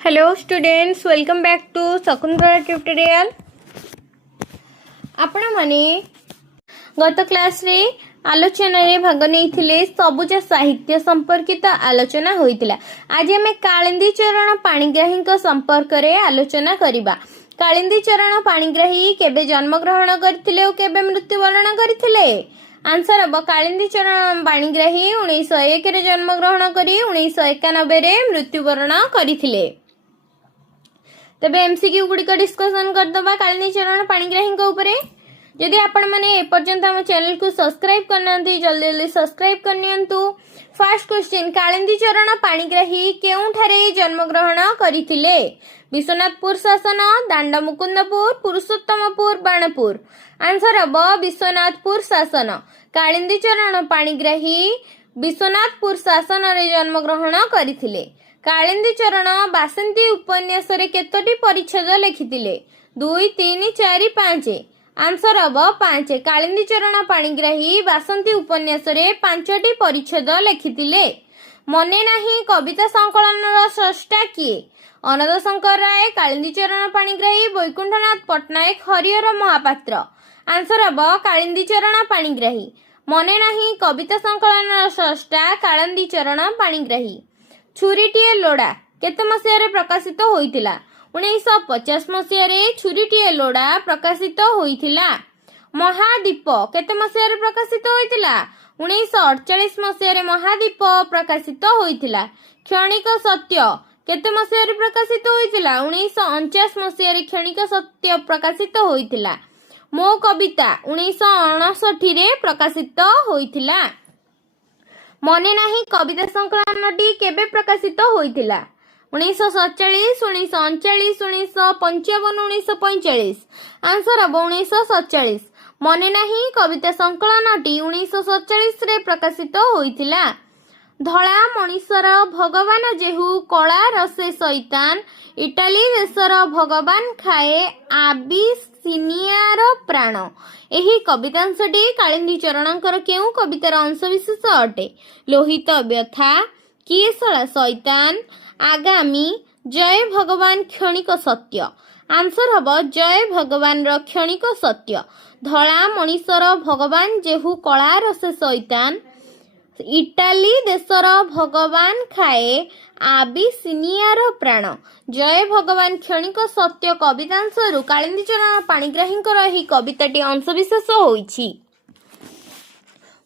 Hello students, welcome back to Shakuntala tutorial. आपण माने गत क्लास रे आलोचना रे भाग नहीं सबुज साहित्य संपर्कित आलोचना होइतिला। आज हमें कालिंदी चरण पाणिग्राही संपर्क रे आलोचना करिबा। कालिंदी चरण पाणिग्राही केबे जन्म ग्रहण करथिले और केबे मृत्युवरण करथिले? आंसर हम कालिंदी चरण पाणिग्राही 1901 रे जन्म ग्रहण करी 1991 रे मृत्युवरण करथिले। तबे एमसीक्यू गुड़िक डिस्कसन करदबा कालिंदी चरण पाणिग्राही उपरे। यदि आपण माने ए पर्यंत हम चैनल को सब्सक्राइब करनांती जल्दी जल्दी सब्सक्राइब करनियंतु। फर्स्ट क्वेश्चन, कालिंदी चरण पाणिग्राही केउठारे जन्म ग्रहण करिथिले? विश्वनाथपुर शासन, दांड मुकुंदपुर, पुरुषोत्तमपुर, बाणपुर। आंसर हम विश्वनाथपुर शासन। कालिंदी चरण पाणिग्राही विश्वनाथपुर शासन रे जन्म ग्रहण करिथिले। कालिंदी चरण बासंती उपन्यास रे केतोटी परिच्छेद लिखिथिले? 2, 3, 4, 5। आंसर हम 5। कालिंदी चरण पाणिग्राही बासंती उपन्यास रे 5टी परिच्छेद लिखिथिले। मने नाही कविता संकलन स्रष्टा किए? अनंत शंकर राय, कालिंदी चरण पाणिग्राही, वैकुंठनाथ पट्टनायक, हरिहर महापात्र। आंसर हम कालिंदी चरण पाणिग्राही। मने नाही कविता संकलन स्रष्टा कालिंदी चरण पाणिग्राही। छुरीटीए लोड़ा केते मसिया प्रकाशित होइतिला? 1950 मसिया छुरीटीए लोड़ा प्रकाशित होइतिला। महादीप केते मसिया प्रकाशित होइतिला? 1948 मसिया महादीप प्रकाशित होइतिला। क्षणिक सत्य केते मसिया प्रकाशित होइतिला? 1949 मसिया क्षणिक सत्य प्रकाशित होइतिला। मो कविता 1959 रे प्रकाशित होइतिला। मने नाही कविता संकलनटी केबे प्रकाशित होइतिला? 1947, 1939, 1955, 1945। आंसर हम 1947। मने नाही कविता संकलनटी 1947 रे प्रकाशित होइतिला। धला मनीषर भगवान जेहू कला रसे शैतान, इटाली देशर भगवान खाए आबिसिनियार प्राण। एही कवितांशटी कालिंदी चरणंकर केउ कवितार अंशविशेष अटे? लोहित व्यथा, किएसला शैतान, आगामी, जय भगवान, क्षणिक सत्य। आंसर हम जय भगवान रो क्षणिक सत्य। धला मनीषर भगवान जेहू कला रसे शैतान, इटाली देशर भगवान खाए आबिसिनियार प्राण। जय भगवान क्षणिक सत्य कवितांशरू कालिंदी चरण पाणिग्राहींकर एही कविताटी अंशविशेष होइछि।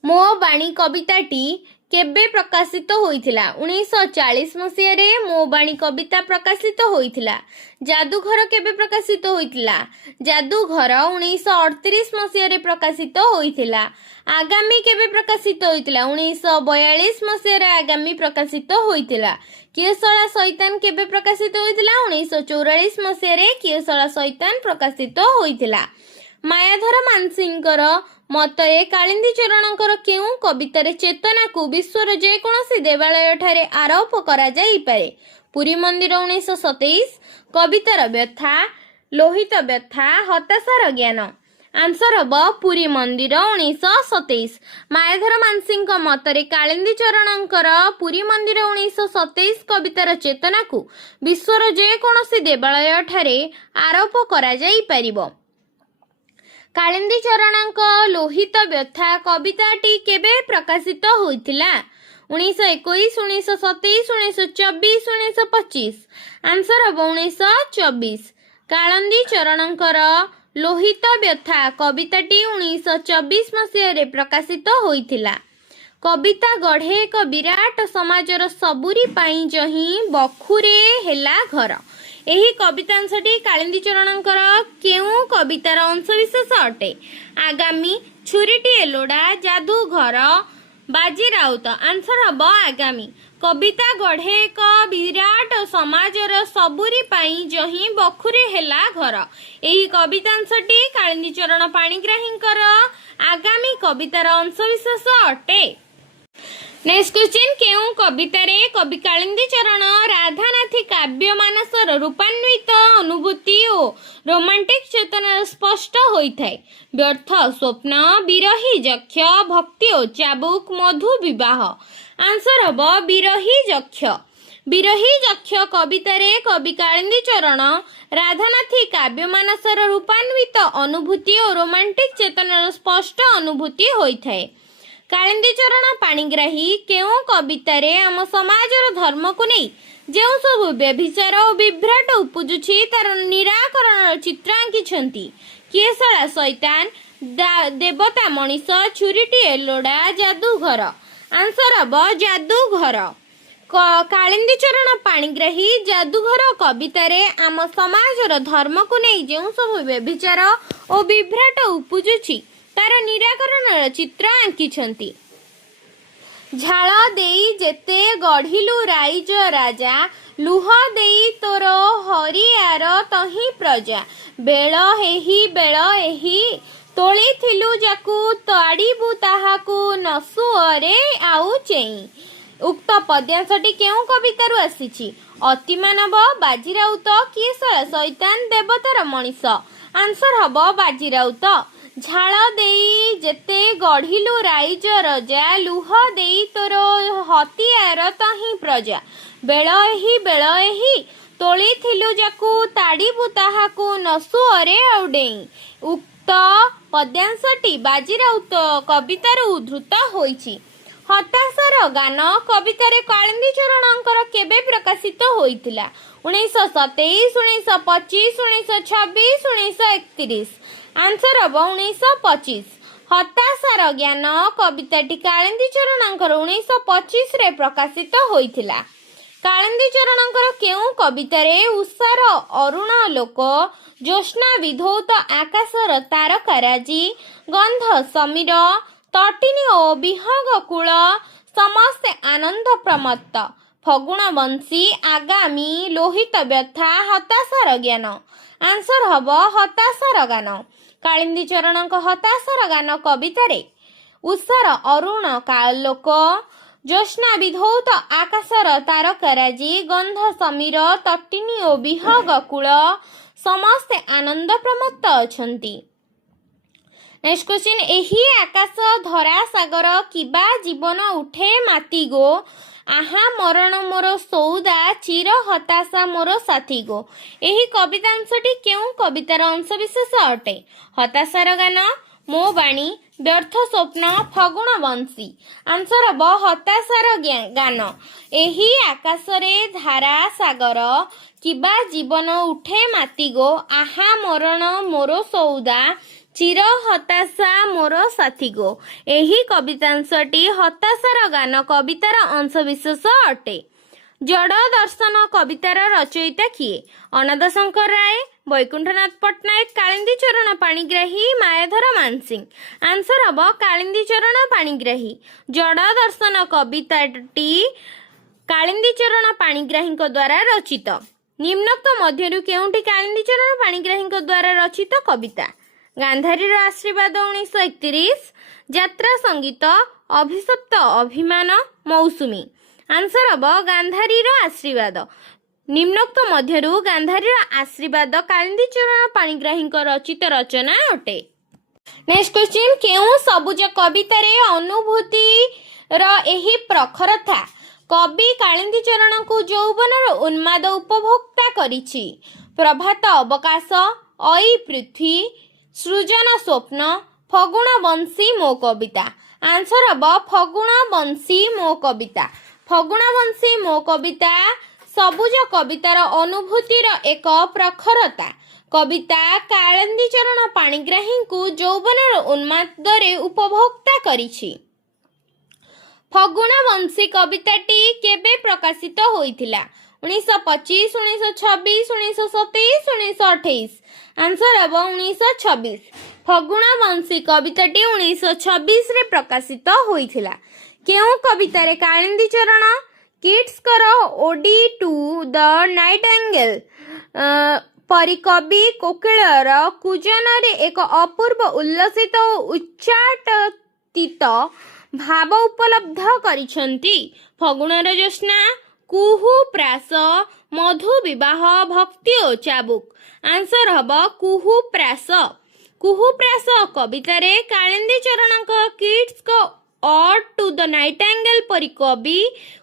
मो बाणी कविताटी केबे प्रकाशित होइथिला? 1940 मसिया रे मो बाणी कविता प्रकाशित होइथिला। जादूघर केबे प्रकाशित होइथिला? जादूघर 1938 मसिया रे प्रकाशित होइथिला। आगामी केबे प्रकाशित होइथिला? 1942 मसिया रे आगामी प्रकाशित होइथिला। किएसला शैतान केबे प्रकाशित होइथिला? 1944 मसिया रे किएसला शैतान प्रकाशित होइथिला। मायाधर मानसिंहकर मतरे कालिंदी चरणंकर केउ कवितारे चेतना को विश्वर जेकोसी देवालय ठारे आरोप करा जाई पारे? पुरी मंदिर 1927, कवितार व्यथा, लोहित व्यथा, हताशार ज्ञान। आंसर हम पुरी मंदिर 1927। मायाधर मानसिंह मतरे कालिंदी चरणंकर पुरी मंदिर 1927 कवितार चेतना को विश्वर जेकोसी देवालय ठारे आरोप करा जाई पारिबो। कालिंदी चरणंक लोहित व्यथा कविताटी केबे प्रकाशित होइथिला? 1921, 1927, 1924, 1925। आंसर हम 1924। कालिंदी चरणंकर लोहित व्यथा कविताटी 1924 मसिया प्रकाशित होइथिला। कविता गढ़े एक विराट समाजर सबुरी पाई जही बखुरे हेला घर। एही कवितांशटी कालिंदी चरणंकर केउ कवितार अंशविशेष अटे? आगामी, छुरीटीए लोड़ा, जादूघर, बाजी राउत। आंसर हम आगामी। कविता गढ़े एक विराट समाजर सबुरी पाई जही बखुरे हेला घर। एही कवितांशटी कालिंदी चरण पाणिग्राहींकर आगामी कवितार अंशविशेष अटे। नेक्स्ट क्वेश्चन, केउ कवितारे कवि कालिंदी चरण राधानाथी काव्य मानसर रूपान्वित अनुभूति और रोमांटिक चेतना स्पष्ट होइथाय? व्यर्थ, स्वप्न, विरही यक्ष, भक्ति और चाबुक, मधु विवाह। आंसर हम विरही यक्ष। ବିରହୀ ଯକ୍ଷ କବିତାରେ କବି କାଳିନ୍ଦୀ ଚରଣ ରାଧାନାଥୀ କାବ୍ୟ ମାନସର ରୂପାନ୍ବିତ ଅନୁଭୂତି ଓ ରୋମାଣ୍ଟିକ ଚେତନାର ସ୍ପଷ୍ଟ ଅନୁଭୂତି ହୋଇଥାଏ। କାଳିନ୍ଦୀ ଚରଣ ପାଣିଗ୍ରାହୀ କେଉଁ କବିତାରେ ଆମ ସମାଜର ଧର୍ମକୁ ନେଇ ଯେଉଁ ସବୁ ବ୍ୟଭିଚାର ଓ ବିଭ୍ରାଟ ଉପୁଜୁଛି ତାର ନିରାକରଣର ଚିତ୍ର ଆଙ୍କିଛନ୍ତି। କିଏ ଶଳା ଶୈତାନ, ଦେବତା ମଣିଷ, ଛୁରୀଟିଏ ଲୋଡ଼ା, ଯାଦୁଘର। ଆନ୍ସର ହବ ଯାଦୁଘର। କାଳିନ୍ଦୀ ଚରଣ ପାଣିଗ୍ରାହୀ ଯାଦୁଘର କବିତାରେ ଆମ ସମାଜର ଧର୍ମକୁ ନେଇ ଯେଉଁ ସବୁ ବ୍ୟଭିଚାର ଓ ବିଭ୍ରାଟ ଉପୁଜୁଛି ତାର ନିରାକରଣର ଚିତ୍ର ଆଙ୍କିଛନ୍ତି। ଝାଳ ଦେଇ ଯେତେ ଗଢ଼ିଲୁ ରାଇଜ ରାଜା, ଲୁହ ଦେଇ ତୋର ହରିଆର ତହିଁ ପ୍ରଜା। ବେଳ ଏହି ତୋଳିଥିଲୁ ଯାକୁ, ତାଡ଼ିବୁ ତାହାକୁ ନସୁଅରେ ଆଉ ଚେଇଁ। ଉକ୍ତ ପଦ୍ୟାଂଶଟି କେଉଁ କବିତାରୁ ଆସିଛି? ଅତିମାନବ, ବାଜିରାଉତ, କିଏ ଶଳା ଶୈତାନ, ଦେବତାର ମଣିଷ। ଆନ୍ସର ହବ ବାଜିରାଉତ। ଝାଳ ଦେଇ ଯେତେ ଗଢ଼ିଲୁ ରାଇଜ ରଜା, ଲୁହ ଦେଇ ତୋର ହତିଆର ତହିଁ ପ୍ରଜା। ବେଳ ଏହି ତୋଳିଥିଲୁ ଯାକୁ, ତାଡ଼ିବୁ ତାହାକୁ ନସୁଅରେ ଆଉ ଡେଇଁ। ଉକ୍ତ ପଦ୍ୟାଂଶଟି ବାଜିରାଉତ କବିତାରୁ ଉଦ୍ଧୃତ ହୋଇଛି। ହତାଶାର ଗାନ କବିତାରେ କାଳିନ୍ଦୀ ଚରଣଙ୍କର କେବେ ପ୍ରକାଶିତ ହୋଇଥିଲା? 1927, 1925, 1926, 1931। ଆନ୍ସର ହବ 1925। ହତାଶାର ଜ୍ଞାନ କବିତାଟି କାଳିନ୍ଦୀ ଚରଣଙ୍କର 1925ରେ ପ୍ରକାଶିତ ହୋଇଥିଲା। କାଳିନ୍ଦୀ ଚରଣଙ୍କର କେଉଁ କବିତାରେ ଉଷାର ଅରୁଣ ଲୋକ, ଜ୍ୟୋତ୍ସ୍ନା ବିଧୌତ ଆକାଶର ତାରକାରାଜି, ଗନ୍ଧ ସମୀର, ତଟିନୀ ଓ ବିହଙ୍ଗ କୂଳ, ସମସ୍ତେ ଆନନ୍ଦ ପ୍ରମତ୍ତ, ଫଗୁଣ ବଂଶୀ, ଆଗାମୀ, ଲୋହିତ ବ୍ୟଥା, ହତାଶାର ଜ୍ଞାନ। ଆନ୍ସର ହବ ହତାଶାର ଗାନ। କାଳିନ୍ଦୀ ଚରଣଙ୍କ ହତାଶାର ଗାନ କବିତାରେ ଉଷାର ଅରୁଣ ଲୋକ, ଜ୍ୟୋତ୍ସ୍ନା ବିଧୌତ ଆକାଶର ତାରକାରାଜି, ଗନ୍ଧ ସମୀର, ତଟିନୀ ଓ ବିହଙ୍ଗ କୂଳ, ସମସ୍ତେ ଆନନ୍ଦ ପ୍ରମତ୍ତ ଅଛନ୍ତି। ନେକ୍ସଟ କ୍ୱେଶ୍ଚିନ୍, ଏହି ଆକାଶ ଧରା ସାଗର କିବା ଜୀବନ ଉଠେ ମାତି ଗୋ, ଆହା ମରଣ ମୋର ସୌଦା, ଚିର ହତାଶା ମୋର ସାଥୀ ଗୋ। ଏହି କବିତାଂଶଟି କେଉଁ କବିତାର ଅଂଶବିଶେଷ ଅଟେ? ହତାଶାର ଗାନ, ମୋ ବାଣୀ, ବ୍ୟର୍ଥ ସ୍ୱପ୍ନ, ଫଗୁଣ ବଂଶୀ। ଆନ୍ସର ହବ ହତାଶାର ଗାନ। ଏହି ଆକାଶରେ ଧାରା ସାଗର କିବା ଜୀବନ ଉଠେ ମାତି ଗୋ, ଆହା ମରଣ ମୋର ସୌଦା, ଚିର ହତାଶା ମୋର ସାଥୀ ଗୋ। ଏହି କବିତାଂଶଟି ହତାଶାର ଗାନ କବିତାର ଅଂଶବିଶେଷ ଅଟେ। ଜଡ଼ ଦର୍ଶନ କବିତାର ରଚୟିତା କିଏ? ଅନନ୍ତ ଶଙ୍କର ରାୟ, ବୈକୁଣ୍ଠନାଥ ପଟ୍ଟନାୟକ, କାଳିନ୍ଦୀ ଚରଣ ପାଣିଗ୍ରାହୀ, ମାୟାଧର ମାନସିଂହ। ଆନ୍ସର ହବ କାଳିନ୍ଦୀ ଚରଣ ପାଣିଗ୍ରାହୀ। ଜଡ଼ ଦର୍ଶନ କବିତାଟି କାଳିନ୍ଦୀ ଚରଣ ପାଣିଗ୍ରାହୀଙ୍କ ଦ୍ୱାରା ରଚିତ। ନିମ୍ନୋକ୍ତ ମଧ୍ୟରୁ କେଉଁଟି କାଳିନ୍ଦୀ ଚରଣ ପାଣିଗ୍ରାହୀଙ୍କ ଦ୍ୱାରା ରଚିତ କବିତା? ଗାନ୍ଧାରୀର ଆଶୀର୍ବାଦ 1931, ଯାତ୍ରା ସଙ୍ଗୀତ, ଅଭିଶପ୍ତ ଅଭିମାନ, ମୌସୁମୀ। ଆନ୍ସର ହବ ଗାନ୍ଧାରୀର ଆଶୀର୍ବାଦ। ନିମ୍ନୋକ୍ତ ମଧ୍ୟରୁ ଗାନ୍ଧାରୀର ଆଶୀର୍ବାଦ କାଳିନ୍ଦୀ ଚରଣ ପାଣିଗ୍ରାହୀଙ୍କ ରଚିତ ରଚନା ଅଟେ। ନେକ୍ସଟ କ୍ୱେଶ୍ଚିନ୍, କେଉଁ ସବୁଜ କବିତାରେ ଅନୁଭୂତିର ଏହି ପ୍ରଖରତା କବି କାଳିନ୍ଦୀ ଚରଣଙ୍କୁ ଯୌବନର ଉନ୍ମାଦ ଉପଭୋକ୍ତା କରିଛି? ପ୍ରଭାତ ଅବକାଶ, ଅଇ ପୃଥ୍ୱୀ, ସୃଜନ ସ୍ୱପ୍ନ, ଫଗୁଣ ବଂଶୀ ମୋ କବିତା। ଆନ୍ସର ହବ ଫଗୁଣ ବଂଶୀ ମୋ କବିତା। ଫଗୁଣ ବଂଶୀ ମୋ କବିତା ସବୁଜ କବିତାର ଅନୁଭୂତିର ଏକ ପ୍ରଖରତା। କବିତା କାଳିନ୍ଦୀ ଚରଣ ପାଣିଗ୍ରାହୀଙ୍କୁ ଯୌବନର ଉନ୍ମାଦରେ ଉପଭୋକ୍ତା କରିଛି। ଫଗୁଣ ବଂଶୀ କବିତାଟି କେବେ ପ୍ରକାଶିତ ହୋଇଥିଲା? 1925, 1926, 1927, 1928। ଆନ୍ସର ହବ 1926। ଫଗୁଣ ବଂଶୀ କବିତାଟି 1926ରେ ପ୍ରକାଶିତ ହୋଇଥିଲା। କେଉଁ କବିତାରେ କାଳିନ୍ଦୀ ଚରଣ କିଟ୍ସଙ୍କର ଓଡି ଟୁ ଦ ନାଇଟିଙ୍ଗେଲ୍ ପରି କବି କୋକିଳର କୂଜନରେ ଏକ ଅପୂର୍ବ ଉଲ୍ଲସିତ ଓ ଉଚ୍ଚାଟିତ ଭାବ ଉପଲବ୍ଧ କରିଛନ୍ତି? ଫଗୁଣର ଜ୍ୟୋତ୍ସ୍ନା, କୁହୁ ପ୍ରାସ, ମଧୁ ବିବାହ, ଭକ୍ତି ଓ ଚାବୁକ। ଆନ୍ସର ହବ କୁହୁ ପ୍ରାସ। କୁହୁ ପ୍ରାସ କବିତାରେ କାଳିନ୍ଦୀ ଚରଣଙ୍କ କିଟ୍ସଙ୍କ ଅଡ୍ ଟୁ ଦ ନାଇଟାଙ୍ଗେଲ୍ ପରି କବି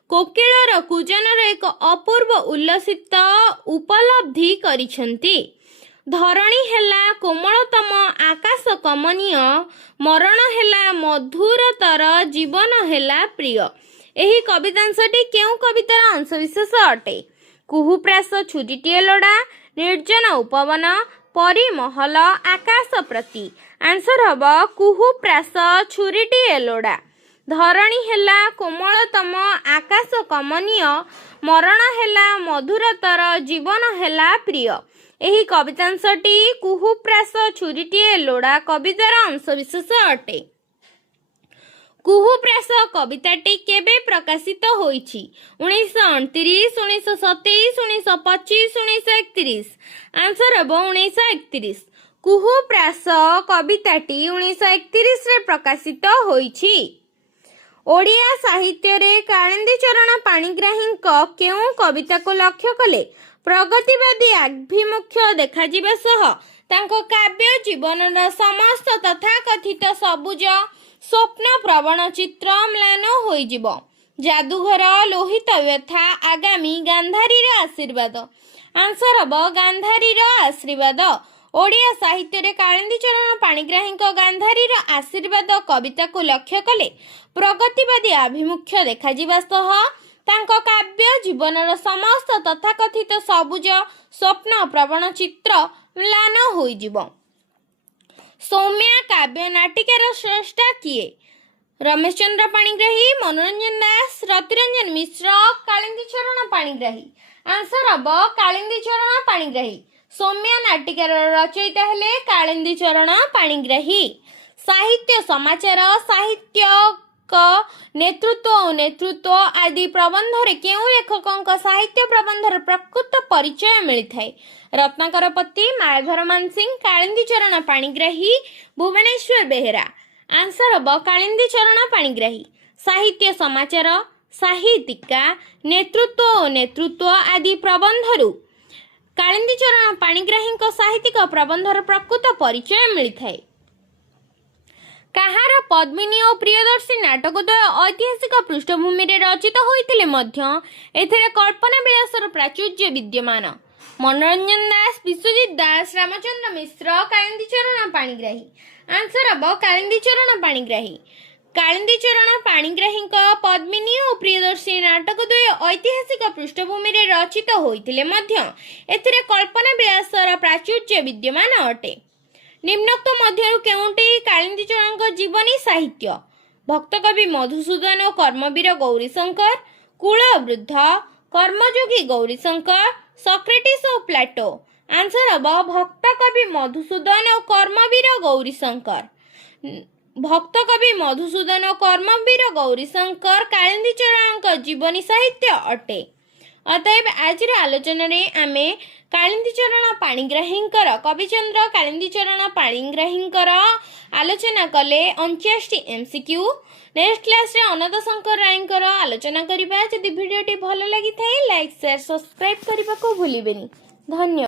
କୋକିଳର କୂଜନର ଏକ ଅପୂର୍ବ ଉଲ୍ଲସିତ ଉପଲବ୍ଧି କରିଛନ୍ତି। ଧରଣୀ ହେଲା କୋମଳତମ, ଆକାଶ କମନୀୟ, ମରଣ ହେଲା ମଧୁରତର, ଜୀବନ ହେଲା ପ୍ରିୟ। ଏହି କବିତାଂଶଟି କେଉଁ କବିତାର ଅଂଶବିଶେଷ ଅଟେ? କୁହୁପ୍ରାସ, ଛୁରୀଟିଏ ଲୋଡ଼ା, ନିର୍ଜନ ଉପବନ, ପରିମହଲ, ଆକାଶ ପ୍ରତି। ଆନ୍ସର ହେବ କୁହୁପ୍ରାସ, ଛୁରୀଟିଏ ଲୋଡ଼ା। ଧରଣୀ ହେଲା କୋମଳତମ, ଆକାଶ କମନୀୟ, ମରଣ ହେଲା ମଧୁରତର, ଜୀବନ ହେଲା ପ୍ରିୟ। ଏହି କବିତାଂଶଟି କୁହୁପ୍ରାସ, ଛୁରୀଟିଏ ଲୋଡ଼ା କବିତାର ଅଂଶବିଶେଷ ଅଟେ। କୁହୁପ୍ରାସ କବିତାଟି କେବେ ପ୍ରକାଶିତ ହୋଇଛି? 1929, 1927, 1925, 1931। ଆନ୍ସର ହେବ 1931। କୁହୁପ୍ରାସ କବିତାଟି 1931ରେ ପ୍ରକାଶିତ ହୋଇଛି। ଓଡ଼ିଆ ସାହିତ୍ୟରେ କାଳିନ୍ଦୀ ଚରଣ ପାଣିଗ୍ରାହୀଙ୍କ କେଉଁ କବିତାକୁ ଲକ୍ଷ୍ୟ କଲେ ପ୍ରଗତିବାଦୀ ଆଭିମୁଖ୍ୟ ଦେଖାଯିବା ସହ ତାଙ୍କ କାବ୍ୟ ଜୀବନର ସମସ୍ତ ତଥାକଥିତ ସବୁଜ ସ୍ୱପ୍ନ ପ୍ରବଣ ଚିତ୍ର ମ୍ଳାନ ହୋଇଯିବ? ଯାଦୁଘର, ଲୋହିତ ବ୍ୟଥା, ଆଗାମୀ, ଗାନ୍ଧାରୀର ଆଶୀର୍ବାଦ। ଆନ୍ସର ହେବ ଗାନ୍ଧାରୀର ଆଶୀର୍ବାଦ। ଓଡ଼ିଆ ସାହିତ୍ୟରେ କାଳିନ୍ଦୀ ଚରଣ ପାଣିଗ୍ରାହୀଙ୍କ ଗାନ୍ଧାରୀର ଆଶୀର୍ବାଦ କବିତାକୁ ଲକ୍ଷ୍ୟ କଲେ ପ୍ରଗତିବାଦୀ ଆଭିମୁଖ୍ୟ ଦେଖାଯିବା ସହ ତାଙ୍କ କାବ୍ୟ ଜୀବନର ସମସ୍ତ ତଥାକଥିତ ସବୁଜ ସ୍ୱପ୍ନ ପ୍ରବଣ ଚିତ୍ର ମ୍ଳାନ ହୋଇଯିବ। ସୌମ୍ୟା କାବ୍ୟ ନାଟିକାର ସ୍ରଷ୍ଟା କିଏ? ରମେଶ ଚନ୍ଦ୍ର ପାଣିଗ୍ରାହୀ, ମନୋରଞ୍ଜନ ଦାସ, ରତିରଞ୍ଜନ ମିଶ୍ର, କାଳିନ୍ଦୀ ଚରଣ ପାଣିଗ୍ରାହୀ। ଆନ୍ସର ହେବ କାଳିନ୍ଦୀ ଚରଣ ପାଣିଗ୍ରାହୀ। ସୌମ୍ୟା ନାଟିକାର ରଚୟିତା ହେଲେ କାଳିନ୍ଦୀ ଚରଣ ପାଣିଗ୍ରାହୀ। ସାହିତ୍ୟ ସମାଚାର, ସାହିତ୍ୟକ ନେତୃତ୍ୱ ଓ ନେତୃତ୍ୱ ଆଦି ପ୍ରବନ୍ଧରେ କେଉଁ ଲେଖକଙ୍କ ସାହିତ୍ୟ ପ୍ରବନ୍ଧର ପ୍ରକୃତ ପରିଚୟ ମିଳିଥାଏ? ରତ୍ନାକର ପତି, ମାୟାଧର ମାନସିଂହ, କାଳିନ୍ଦୀ ଚରଣ ପାଣିଗ୍ରାହୀ, ଭୁବନେଶ୍ୱର ବେହେରା। ଆନ୍ସର ହେବ କାଳିନ୍ଦୀ ଚରଣ ପାଣିଗ୍ରାହୀ। ସାହିତ୍ୟ ସମାଚାର, ସାହିତିକା, ନେତୃତ୍ୱ ଓ ନେତୃତ୍ୱ ଆଦି ପ୍ରବନ୍ଧରୁ କାଳିନ୍ଦୀ ଚରଣ ପାଣିଗ୍ରାହୀଙ୍କ ସାହିତ୍ୟିକ ପ୍ରବନ୍ଧର ପ୍ରକୃତ ପରିଚୟ ମିଳିଥାଏ। କାହାର ପଦ୍ମିନୀ ଓ ପ୍ରିୟଦର୍ଶୀ ନାଟକ ଦ୍ୱୟ ଐତିହାସିକ ପୃଷ୍ଠଭୂମିରେ ରଚିତ ହୋଇଥିଲେ ମଧ୍ୟ ଏଥିରେ କଳ୍ପନା ବିଳାସର ପ୍ରାଚୁର୍ଯ୍ୟ ବିଦ୍ୟମାନ? ମନୋରଞ୍ଜନ ଦାସ, ବିଶ୍ୱଜିତ ଦାସ, ରାମଚନ୍ଦ୍ର ମିଶ୍ର, କାଳିନ୍ଦୀ ଚରଣ ପାଣିଗ୍ରାହୀ। ଆନ୍ସର ହେବ କାଳିନ୍ଦୀ ଚରଣ ପାଣିଗ୍ରାହୀ। କାଳିନ୍ଦୀ ଚରଣ ପାଣିଗ୍ରାହୀଙ୍କ ପଦ୍ମିନୀ ଓ ପ୍ରିୟଦର୍ଶୀ ନାଟକ ଦ୍ୱୟ ଐତିହାସିକ ପୃଷ୍ଠଭୂମିରେ ରଚିତ ହୋଇଥିଲେ ମଧ୍ୟ ଏଥିରେ କଳ୍ପନା ବିଳାସର ପ୍ରାଚୁର୍ଯ୍ୟ ବିଦ୍ୟମାନ ଅଟେ। ନିମ୍ନୋକ୍ତ ମଧ୍ୟରୁ କେଉଁଟି କାଳିନ୍ଦୀ ଚରଣଙ୍କ ଜୀବନୀ ସାହିତ୍ୟ? ଭକ୍ତକବି ମଧୁସୂଦନ ଓ କର୍ମବୀର ଗୌରୀଶଙ୍କର, କୁଳବୃଦ୍ଧ, କର୍ମଯୋଗୀ ଗୌରୀଶଙ୍କର, ସକ୍ରେଟିସ୍ ଓ ପ୍ଲାଟୋ। ଆନ୍ସର ହେବ ଭକ୍ତକବି ମଧୁସୂଦନ ଓ କର୍ମବୀର ଗୌରୀଶଙ୍କର। ଭକ୍ତକବି ମଧୁସୂଦନ ଓ କର୍ମବୀର ଗୌରୀଶଙ୍କର କାଳିନ୍ଦୀ ଚରଣଙ୍କ ଜୀବନୀ ସାହିତ୍ୟ ଅଟେ। ଅତଏବ ଆଜିର ଆଲୋଚନାରେ ଆମେ କାଳିନ୍ଦୀ ଚରଣ ପାଣିଗ୍ରାହୀଙ୍କର, କବିଚନ୍ଦ୍ର କାଳିନ୍ଦୀ ଚରଣ ପାଣିଗ୍ରାହୀଙ୍କର ଆଲୋଚନା କଲେ 49ଟି MCQ। ନେକ୍ସଟ କ୍ଲାସରେ ଅନନ୍ତ ଶଙ୍କର ରାୟଙ୍କର ଆଲୋଚନା କରିବା। ଯଦି ଭିଡ଼ିଓଟି ଭଲ ଲାଗିଥାଏ ଲାଇକ୍, ସେୟାର, ସବସ୍କ୍ରାଇବ୍ କରିବାକୁ ଭୁଲିବେନି। ଧନ୍ୟବାଦ।